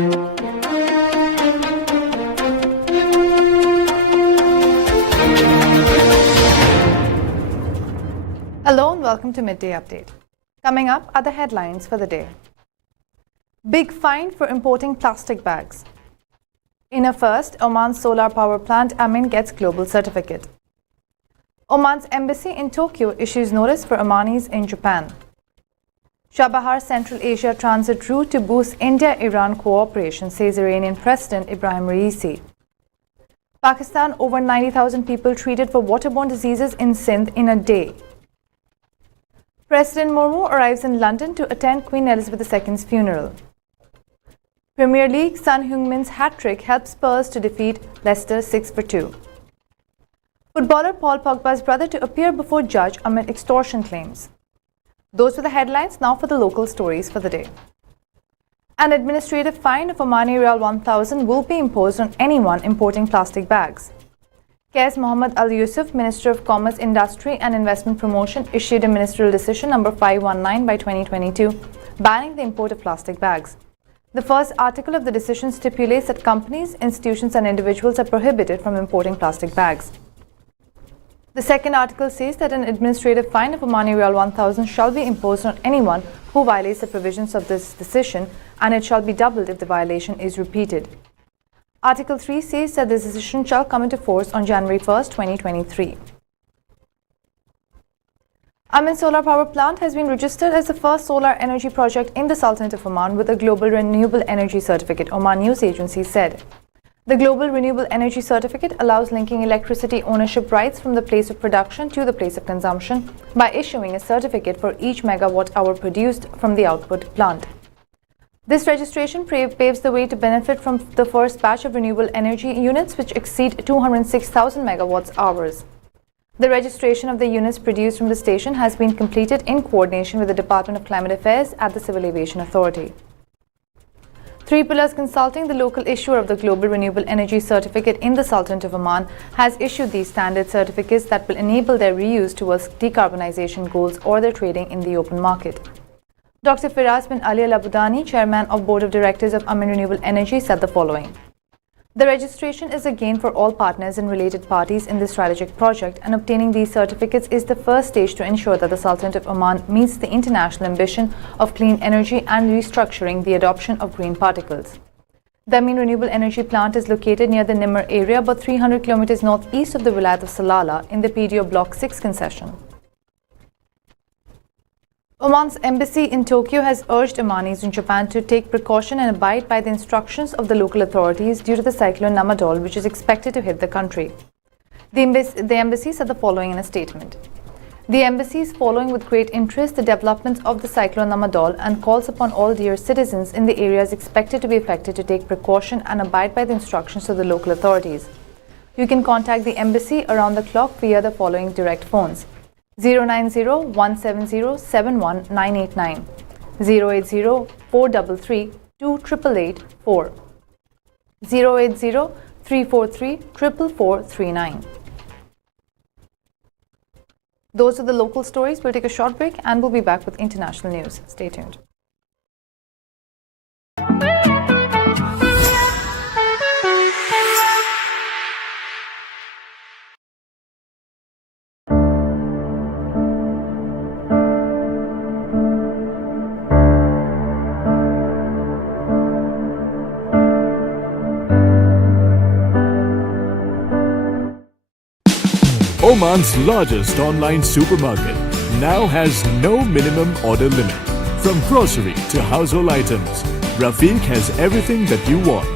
Hello and welcome to Midday Update. Coming up are the headlines for the day. Big fine for importing plastic bags. In a first, Oman's solar power plant Amin gets global certificate. Oman's embassy in Tokyo issues notice for Omanis in Japan. Chabahar Central Asia transit route to boost India-Iran cooperation, says Iranian President Ibrahim Raisi. Pakistan, over 90,000 people treated for waterborne diseases in Sindh in a day. President Murmu arrives in London to attend Queen Elizabeth II's funeral. Premier League, Son Heung-min's hat-trick helps Spurs to defeat Leicester 6-2. Footballer Paul Pogba's brother to appear before judge amid extortion claims. Those were the headlines. Now for the local stories for the day. An administrative fine of Omani Riyal 1,000 will be imposed on anyone importing plastic bags. Qais Mohammad Al Yusuf, Minister of Commerce, Industry and Investment Promotion, issued a ministerial decision number 519 by 2022 banning the import of plastic bags. The first article of the decision stipulates that companies, institutions and individuals are prohibited from importing plastic bags. The second article says that an administrative fine of Omani Riyal 1,000 shall be imposed on anyone who violates the provisions of this decision, and it shall be doubled if the violation is repeated. Article 3 says that this decision shall come into force on January 1, 2023. Amin Solar Power Plant has been registered as the first solar energy project in the Sultanate of Oman with a Global Renewable Energy Certificate, Oman News Agency said. The Global Renewable Energy Certificate allows linking electricity ownership rights from the place of production to the place of consumption by issuing a certificate for each megawatt hour produced from the output plant. This registration paves the way to benefit from the first batch of renewable energy units which exceed 206,000 megawatts hours. The registration of the units produced from the station has been completed in coordination with the Department of Climate Affairs at the Civil Aviation Authority. Three Pillars Consulting, the local issuer of the Global Renewable Energy Certificate in the Sultanate of Oman, has issued these standard certificates that will enable their reuse towards decarbonization goals or their trading in the open market. Dr. Firaz bin Ali Al Abudani, Chairman of Board of Directors of Amin Renewable Energy, said the following. The registration is a gain for all partners and related parties in this strategic project, and obtaining these certificates is the first stage to ensure that the Sultanate of Oman meets the international ambition of clean energy and restructuring the adoption of green particles. The Amin Renewable Energy Plant is located near the Nimr area, about 300 kilometers northeast of the Vilayat of Salalah in the PDO Block 6 concession. Oman's embassy in Tokyo has urged Omanis in Japan to take precaution and abide by the instructions of the local authorities due to the cyclone Namadol, which is expected to hit the country. The embassy said the following in a statement. The embassy is following with great interest the developments of the cyclone Namadol and calls upon all dear citizens in the areas expected to be affected to take precaution and abide by the instructions of the local authorities. You can contact the embassy around the clock via the following direct phones: 090-170-71989, 080-433-2888-4, 080-343-44439. Those are the local stories. We'll take a short break and we'll be back with international news. Stay tuned. Oman's largest online supermarket now has no minimum order limit. From grocery to household items, Rafiq has everything that you want.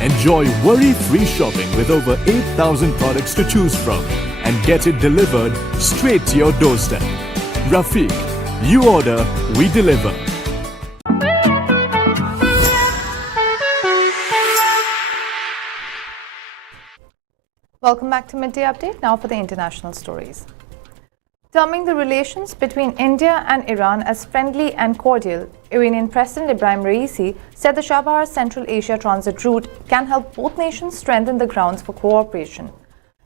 Enjoy worry-free shopping with over 8,000 products to choose from and get it delivered straight to your doorstep. Rafiq, you order, we deliver. Welcome back to Midday Update. Now for the international stories. Terming the relations between India and Iran as friendly and cordial, Iranian President Ibrahim Raisi said the Chabahar Central Asia transit route can help both nations strengthen the grounds for cooperation.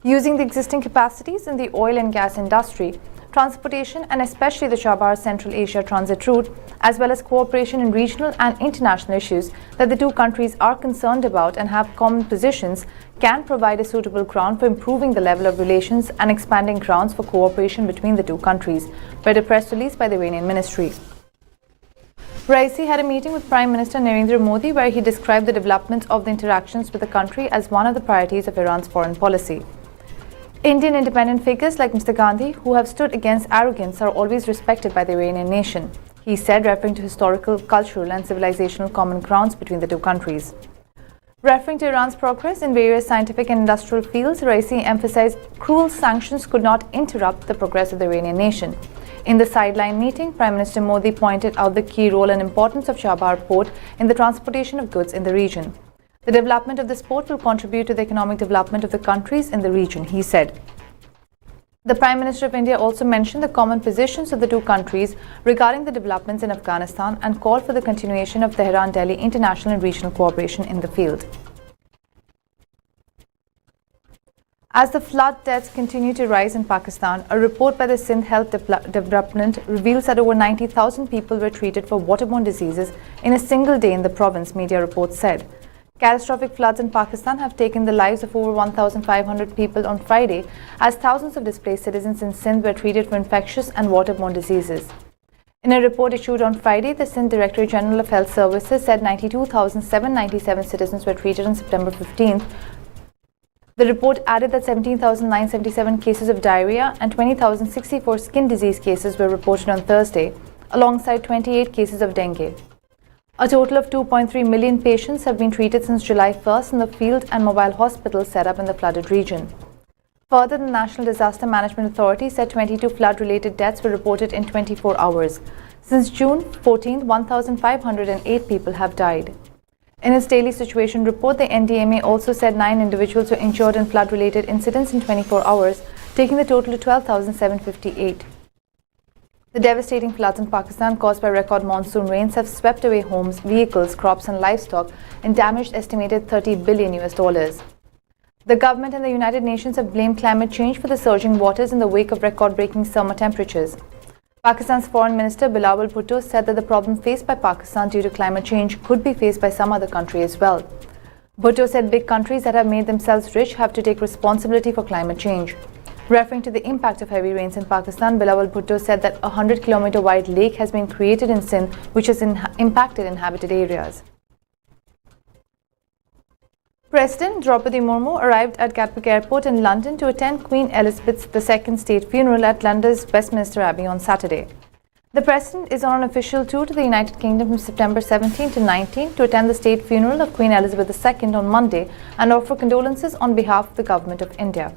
Using the existing capacities in the oil and gas industry, transportation and especially the Chabahar Central Asia transit route, as well as cooperation in regional and international issues that the two countries are concerned about and have common positions, can provide a suitable ground for improving the level of relations and expanding grounds for cooperation between the two countries, read a press release by the Iranian ministry. Raisi had a meeting with Prime Minister Narendra Modi where he described the development of the interactions with the country as one of the priorities of Iran's foreign policy. Indian independent figures like Mr. Gandhi, who have stood against arrogance, are always respected by the Iranian nation, he said, referring to historical, cultural and civilizational common grounds between the two countries. Referring to Iran's progress in various scientific and industrial fields, Raisi emphasized cruel sanctions could not interrupt the progress of the Iranian nation. In the sideline meeting, Prime Minister Modi pointed out the key role and importance of Chabahar port in the transportation of goods in the region. The development of this port will contribute to the economic development of the countries in the region, he said. The Prime Minister of India also mentioned the common positions of the two countries regarding the developments in Afghanistan and called for the continuation of Tehran-Delhi international and regional cooperation in the field. As the flood deaths continue to rise in Pakistan, a report by the Sindh Health Department reveals that over 90,000 people were treated for waterborne diseases in a single day in the province, media reports said. Catastrophic floods in Pakistan have taken the lives of over 1,500 people on Friday, as thousands of displaced citizens in Sindh were treated for infectious and waterborne diseases. In a report issued on Friday, the Sindh Director General of Health Services said 92,797 citizens were treated on September 15th. The report added that 17,977 cases of diarrhea and 20,064 skin disease cases were reported on Thursday, alongside 28 cases of dengue. A total of 2.3 million patients have been treated since July 1st in the field and mobile hospitals set up in the flooded region. Further, the National Disaster Management Authority said 22 flood-related deaths were reported in 24 hours. Since June 14th, 1,508 people have died. In its daily situation report, the NDMA also said 9 individuals were injured in flood-related incidents in 24 hours, taking the total to 12,758. The devastating floods in Pakistan caused by record monsoon rains have swept away homes, vehicles, crops and livestock and damaged estimated $30 billion. The government and the United Nations have blamed climate change for the surging waters in the wake of record-breaking summer temperatures. Pakistan's Foreign Minister Bilawal Bhutto said that the problem faced by Pakistan due to climate change could be faced by some other country as well. Bhutto said big countries that have made themselves rich have to take responsibility for climate change. Referring to the impact of heavy rains in Pakistan, Bilawal Bhutto said that a 100-kilometer wide lake has been created in Sindh, which has impacted inhabited areas. President Draupadi Murmu arrived at Gatwick Airport in London to attend Queen Elizabeth II's state funeral at London's Westminster Abbey on Saturday. The President is on an official tour to the United Kingdom from September 17 to 19 to attend the state funeral of Queen Elizabeth II on Monday and offer condolences on behalf of the Government of India.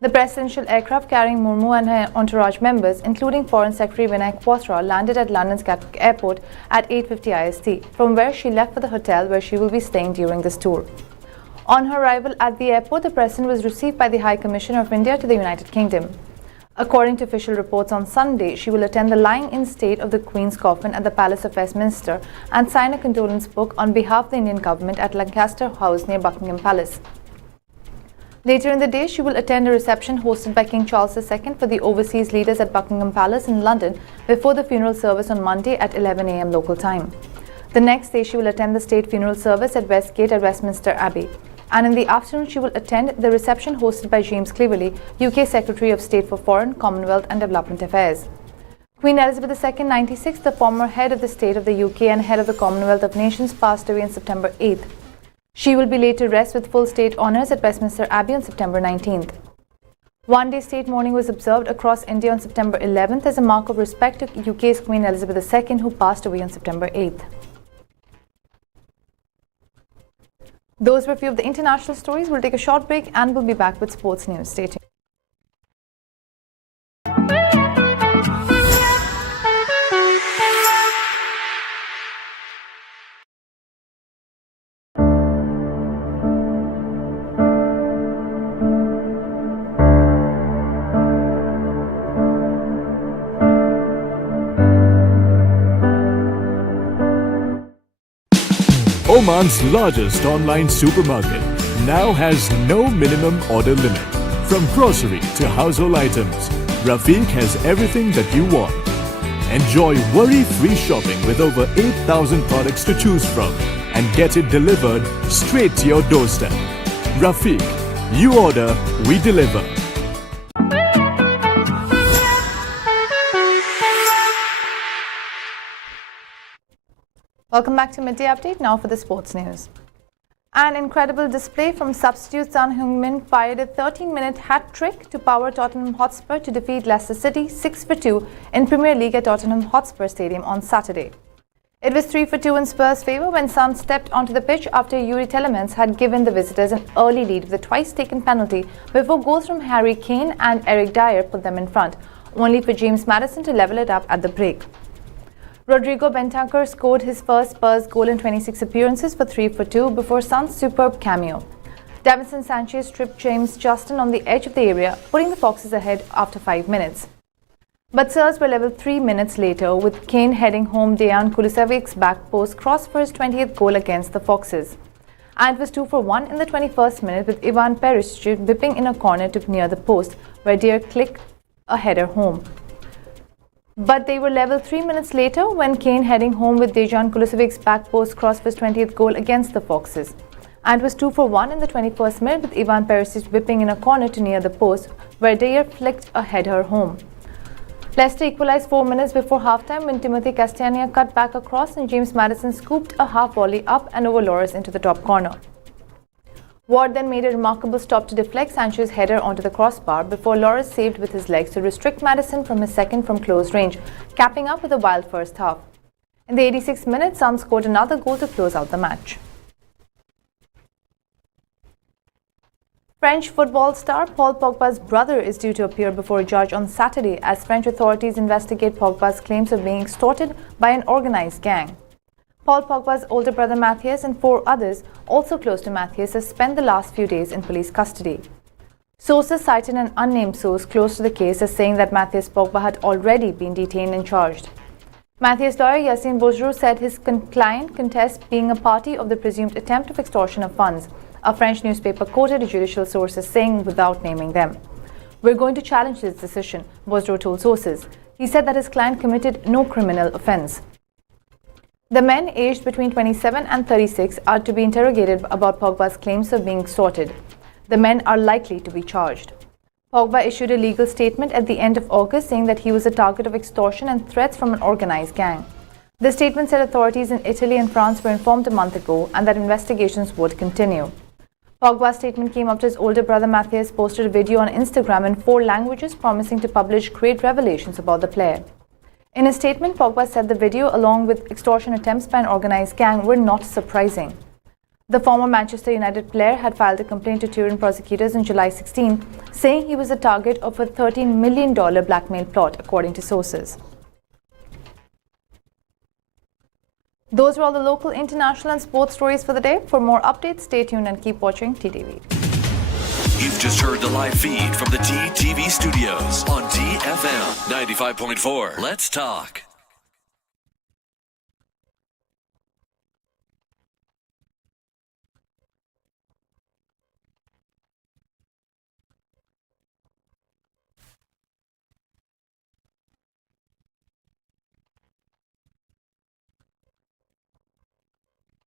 The presidential aircraft carrying Murmu and her entourage members, including Foreign Secretary Vinay Kwatra, landed at London's Gatwick Airport at 8:50 IST, from where she left for the hotel where she will be staying during this tour. On her arrival at the airport, the President was received by the High Commissioner of India to the United Kingdom. According to official reports, on Sunday, she will attend the lying-in state of the Queen's coffin at the Palace of Westminster and sign a condolence book on behalf of the Indian government at Lancaster House near Buckingham Palace. Later in the day, she will attend a reception hosted by King Charles II for the overseas leaders at Buckingham Palace in London before the funeral service on Monday at 11 a.m. local time. The next day, she will attend the state funeral service at Westgate at Westminster Abbey. And in the afternoon, she will attend the reception hosted by James Cleverly, UK Secretary of State for Foreign, Commonwealth and Development Affairs. Queen Elizabeth II, 96, the former head of the state of the UK and head of the Commonwealth of Nations, passed away on September 8th. She will be laid to rest with full state honours at Westminster Abbey on September 19th. One-day state mourning was observed across India on September 11th as a mark of respect to UK's Queen Elizabeth II, who passed away on September 8th. Those were a few of the international stories. We'll take a short break and we'll be back with sports news. Stay tuned. Oman's largest online supermarket now has no minimum order limit. From grocery to household items, Rafiq has everything that you want. Enjoy worry-free shopping with over 8,000 products to choose from and get it delivered straight to your doorstep. Rafiq, you order, we deliver. Welcome back to Midday Update. Now for the sports news. An incredible display from substitute Son Heung-min fired a 13-minute hat-trick to power Tottenham Hotspur to defeat Leicester City 6-2 in Premier League at Tottenham Hotspur Stadium on Saturday. It was 3-2 in Spurs' favour when Son stepped onto the pitch after Yuri Tielemans had given the visitors an early lead with a twice-taken penalty before goals from Harry Kane and Eric Dyer put them in front, only for James Maddison to level it up at the break. Rodrigo Bentancur scored his first Spurs goal in 26 appearances for 3-2 before Son's superb cameo. Davinson Sanchez tripped James Justin on the edge of the area, putting the Foxes ahead after 5 minutes. But Spurs were level 3 minutes later, with Kane heading home Dejan Kulusevic's back post cross for his 20th goal against the Foxes. And it was 2-1 in the 21st minute, with Ivan Perisic whipping in a corner to near the post, where Dyer clicked a header home. But they were level 3 minutes later when Kane heading home with Dejan Kulusevic's back post cross for his 20th goal against the Foxes. And it was 2-1 in the 21st minute, with Ivan Perisic whipping in a corner to near the post, where Dyer flicked a header home. Leicester equalised 4 minutes before halftime when Timothy Castagne cut back a cross and James Maddison scooped a half volley up and over Lloris into the top corner. Ward then made a remarkable stop to deflect Sancho's header onto the crossbar before Lloris saved with his legs to restrict Maddison from his second from close range, capping up with a wild first half. In the 86th minute, Son scored another goal to close out the match. French football star Paul Pogba's brother is due to appear before a judge on Saturday as French authorities investigate Pogba's claims of being extorted by an organized gang. Paul Pogba's older brother Matthias and 4 others, also close to Matthias, have spent the last few days in police custody. Sources cited an unnamed source close to the case as saying that Matthias Pogba had already been detained and charged. Matthias' lawyer Yassine Bouzrou said his client contests being a party of the presumed attempt of extortion of funds. A French newspaper quoted judicial sources saying without naming them. "We're going to challenge this decision," Bouzrou told sources. He said that his client committed no criminal offence. The men, aged between 27 and 36, are to be interrogated about Pogba's claims of being extorted. The men are likely to be charged. Pogba issued a legal statement at the end of August saying that he was a target of extortion and threats from an organized gang. The statement said authorities in Italy and France were informed a month ago and that investigations would continue. Pogba's statement came after his older brother Matthias posted a video on Instagram in 4 languages promising to publish great revelations about the player. In a statement, Pogba said the video, along with extortion attempts by an organized gang, were not surprising. The former Manchester United player had filed a complaint to Turin prosecutors in July 16, saying he was the target of a $13 million blackmail plot, according to sources. Those were all the local, international and sports stories for the day. For more updates, stay tuned and keep watching TTV. You've just heard the live feed from the TTV studios on TFM 95.4. Let's talk.